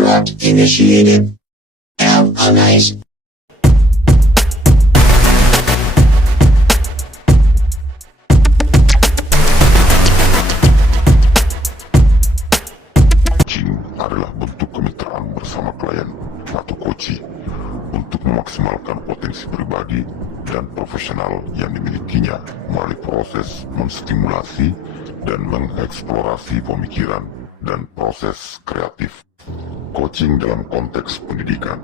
Construct initiated. Analyze. Coaching adalah bentuk kemitraan bersama klien atau coachee untuk memaksimalkan potensi pribadi dan profesional yang dimilikinya melalui proses menstimulasi dan mengeksplorasi pemikiran dan proses kreatif. Coaching dalam konteks pendidikan.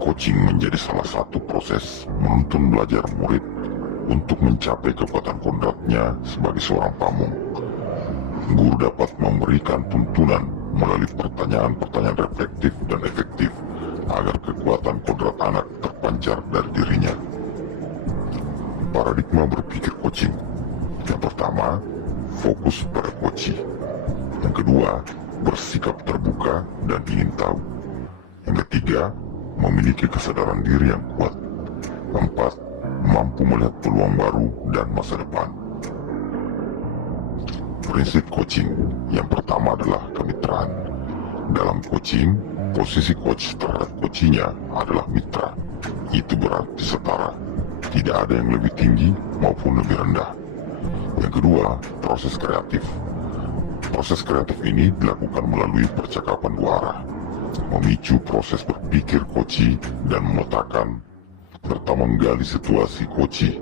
Coaching menjadi salah satu proses menuntun belajar murid untuk mencapai kekuatan kodratnya sebagai seorang pamong. Guru dapat memberikan tuntunan melalui pertanyaan-pertanyaan reflektif dan efektif agar kekuatan kodrat anak terpancar dari dirinya. Paradigma berpikir coaching. Yang pertama, fokus pada coachee. Yang kedua, bersikap terbuka dan ingin tahu. Yang ketiga, memiliki kesadaran diri yang kuat. Keempat, mampu melihat peluang baru dan masa depan. Prinsip coaching yang pertama adalah kemitraan. Dalam coaching, posisi coach terhadap coachee-nya adalah mitra. Itu berarti setara. Tidak ada yang lebih tinggi maupun lebih rendah. Yang kedua, proses kreatif. Proses kreatif ini dilakukan melalui percakapan dua arah, memicu proses berpikir coachee dan memetakan serta menggali situasi coachee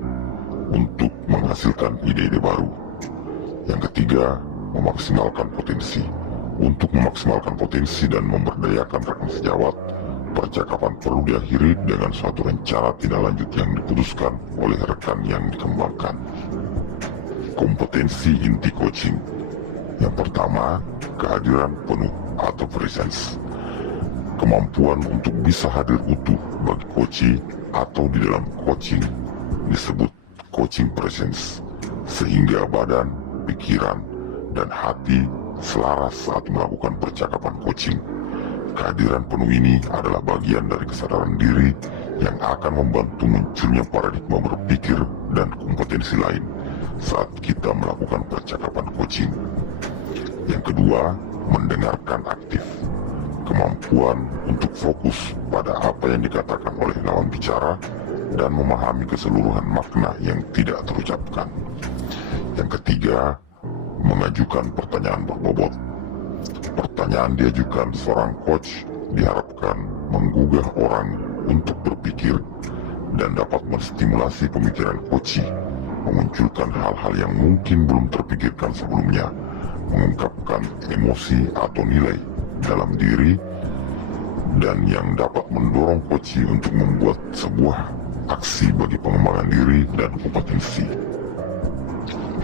untuk menghasilkan ide-ide baru. Yang ketiga, memaksimalkan potensi. Untuk memaksimalkan potensi dan memberdayakan rekan sejawat, percakapan perlu diakhiri dengan suatu rencana tindak lanjut yang diputuskan oleh rekan yang dikembangkan. Kompetensi inti coaching. Yang pertama, kehadiran penuh atau presence. Kemampuan untuk bisa hadir utuh bagi coachee atau di dalam coaching disebut coaching presence, sehingga badan, pikiran, dan hati selaras saat melakukan percakapan coaching. Kehadiran penuh ini adalah bagian dari kesadaran diri yang akan membantu munculnya paradigma berpikir dan kompetensi lain saat kita melakukan percakapan coaching. Yang kedua, mendengarkan aktif. Kemampuan untuk fokus pada apa yang dikatakan oleh lawan bicara dan memahami keseluruhan makna yang tidak terucapkan. Yang ketiga, mengajukan pertanyaan berbobot. Pertanyaan diajukan seorang coach diharapkan menggugah orang untuk berpikir dan dapat menstimulasi pemikiran coachee, memunculkan hal-hal yang mungkin belum terpikirkan sebelumnya, mengungkapkan emosi atau nilai dalam diri, dan yang dapat mendorong coachee untuk membuat sebuah aksi bagi pengembangan diri dan kompetensi.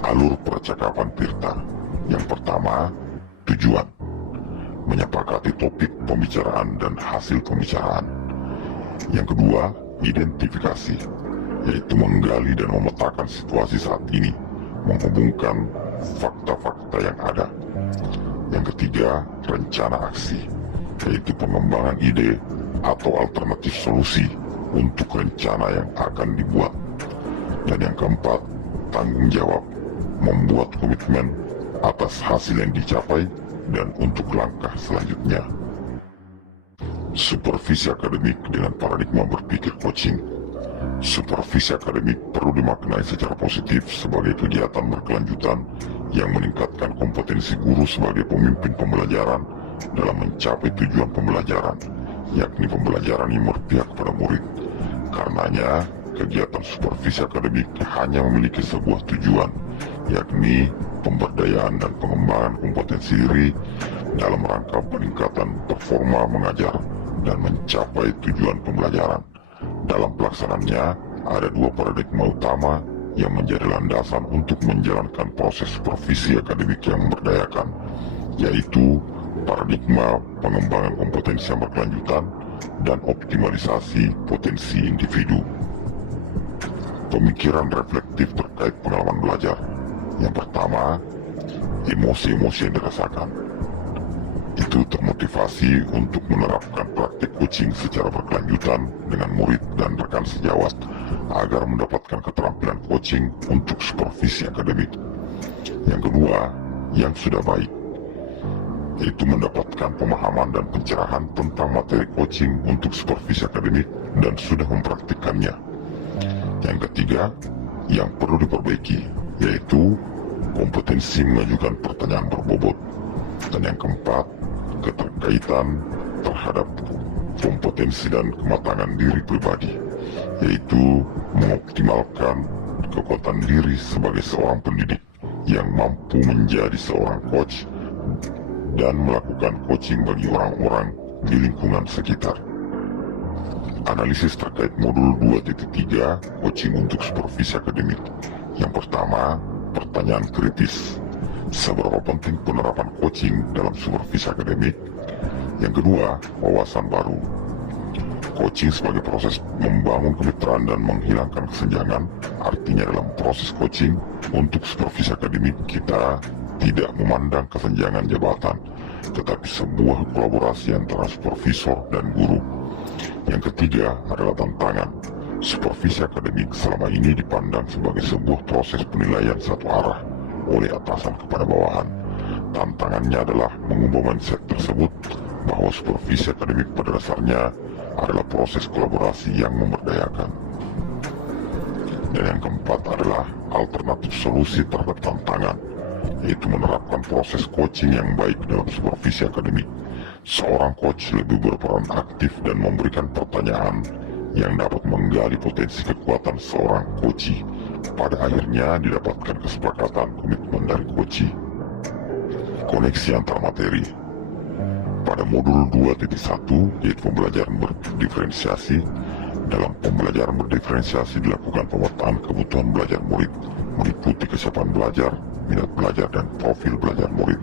Alur percakapan Tirta. Yang pertama, tujuan. Menyepakati topik pembicaraan dan hasil pembicaraan. Yang kedua, identifikasi, yaitu menggali dan memetakan situasi saat ini, menghubungkan fakta-fakta yang ada. Yang ketiga, rencana aksi, yaitu pengembangan ide atau alternatif solusi untuk rencana yang akan dibuat. Dan yang keempat, tanggung jawab, membuat komitmen atas hasil yang dicapai dan untuk langkah selanjutnya. Supervisi akademik dengan paradigma berpikir coaching. Supervisi akademik perlu dimaknai secara positif sebagai kegiatan berkelanjutan yang meningkatkan kompetensi guru sebagai pemimpin pembelajaran dalam mencapai tujuan pembelajaran, yakni pembelajaran yang berpihak kepada murid. Karenanya, kegiatan supervisi akademik hanya memiliki sebuah tujuan, yakni pemberdayaan dan pengembangan kompetensi diri dalam rangka peningkatan performa mengajar dan mencapai tujuan pembelajaran. Dalam pelaksanaannya, ada dua paradigma utama yang menjadi landasan untuk menjalankan proses supervisi akademik yang memberdayakan, yaitu paradigma pengembangan kompetensi yang berkelanjutan dan optimalisasi potensi individu. Pemikiran reflektif terkait pengalaman belajar. Yang pertama, emosi-emosi yang dirasakan. Itu termotivasi untuk menerapkan praktik coaching secara berkelanjutan dengan murid dan rekan sejawat agar mendapatkan keterampilan coaching untuk supervisi akademik. Yang kedua, yang sudah baik. yaitu mendapatkan pemahaman dan pencerahan tentang materi coaching untuk supervisi akademik dan sudah mempraktikkannya. Yang ketiga, yang perlu diperbaiki, yaitu kompetensi mengajukan pertanyaan berbobot. Dan yang keempat, keterkaitan terhadap kompetensi dan kematangan diri pribadi, yaitu mengoptimalkan kekuatan diri sebagai seorang pendidik yang mampu menjadi seorang coach dan melakukan coaching bagi orang-orang di lingkungan sekitar. Analisis terkait modul 2.3 coaching untuk supervisi akademik. Yang pertama, pertanyaan kritis. Seberapa penting penerapan coaching dalam supervisi akademik? Yang kedua, wawasan baru. Coaching sebagai proses membangun kemitraan dan menghilangkan kesenjangan. Artinya dalam proses coaching untuk supervisi akademik kita tidak memandang kesenjangan jabatan, tetapi sebuah kolaborasi antara supervisor dan guru. Yang ketiga adalah tantangan. Supervisi akademik selama ini dipandang sebagai sebuah proses penilaian satu arah oleh atasan kepada bawahan. Tantangannya adalah mengubah mindset tersebut bahwa supervisi akademik pada dasarnya adalah proses kolaborasi yang memberdayakan. Dan yang keempat adalah alternatif solusi terhadap tantangan, yaitu menerapkan proses coaching yang baik dalam supervisi akademik. Seorang coach lebih berperan aktif dan memberikan pertanyaan yang dapat menggali potensi kekuatan seorang coachee. Pada akhirnya didapatkan kesepakatan komitmen dari coachee. Koneksi antar materi. Pada modul 2.1 yaitu pembelajaran berdiferensiasi. Dalam pembelajaran berdiferensiasi dilakukan pemetaan kebutuhan belajar murid, meliputi kesiapan belajar, minat belajar, dan profil belajar murid.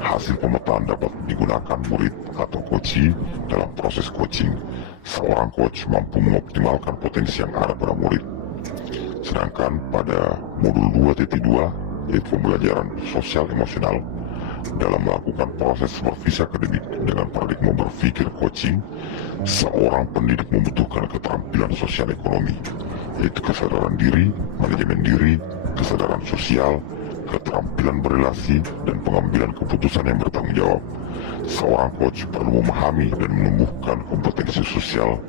Hasil pemetaan dapat digunakan murid atau coachee dalam proses coaching. Seorang coach mampu mengoptimalkan potensi yang ada pada murid. Sedangkan pada modul 2.2 yaitu pembelajaran sosial emosional, dalam melakukan proses supervisi akademik dengan paradigma berpikir coaching, seorang pendidik membutuhkan keterampilan sosial ekonomi, yaitu kesadaran diri, manajemen diri, kesadaran sosial, keterampilan berelasi, dan pengambilan keputusan yang bertanggung jawab. Seorang coach perlu memahami dan menumbuhkan kompetensi sosial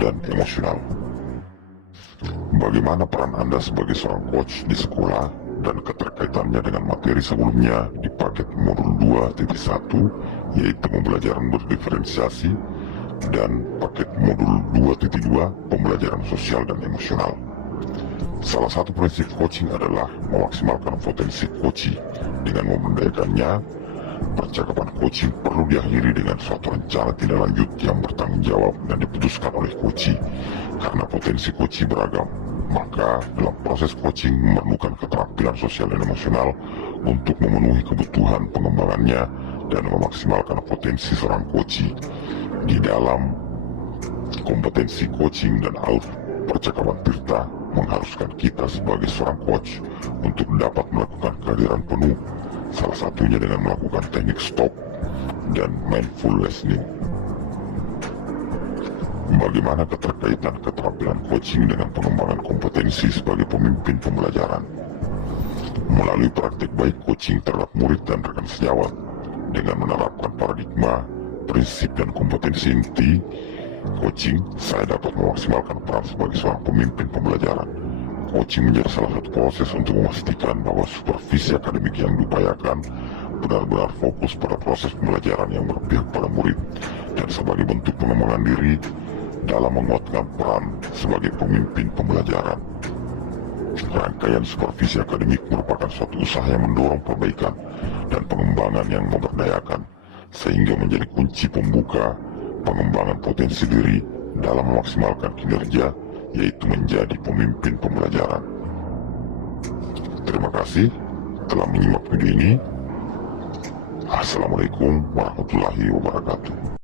dan emosional. Bagaimana peran Anda sebagai seorang coach di sekolah dan keterkaitannya dengan materi sebelumnya di paket modul 2.1 yaitu pembelajaran berdiferensiasi dan paket modul 2.2 pembelajaran sosial dan emosional. Salah satu prinsip coaching adalah memaksimalkan potensi coachee. Dengan memberdayakannya, percakapan coaching perlu diakhiri dengan suatu rencana tindak lanjut yang bertanggung jawab dan diputuskan oleh coachee. Karena potensi coachee beragam, maka dalam proses coaching memerlukan keterampilan sosial dan emosional untuk memenuhi kebutuhan pengembangannya dan memaksimalkan potensi seorang coachee. Di dalam kompetensi coaching dan alur percakapan Tirta mengharuskan kita sebagai seorang coach untuk dapat melakukan kehadiran penuh, salah satunya dengan melakukan teknik stop dan mindful listening. Bagaimana keterkaitan keterampilan coaching dengan pengembangan kompetensi sebagai pemimpin pembelajaran? Melalui praktik baik coaching terhadap murid dan rekan sejawat, dengan menerapkan paradigma, prinsip, dan kompetensi inti coaching, saya dapat memaksimalkan peran sebagai seorang pemimpin pembelajaran. Coaching menjadi salah satu proses untuk memastikan bahwa supervisi akademik yang diupayakan benar-benar fokus pada proses pembelajaran yang berpihak pada murid dan sebagai bentuk pengembangan diri dalam menguatkan peran sebagai pemimpin pembelajaran. Rangkaian supervisi akademik merupakan suatu usaha yang mendorong perbaikan dan pengembangan yang memberdayakan, sehingga menjadi kunci pembuka pengembangan potensi diri dalam memaksimalkan kinerja, yaitu menjadi pemimpin pembelajaran. Terima kasih telah menyimak video ini. Assalamualaikum warahmatullahi wabarakatuh.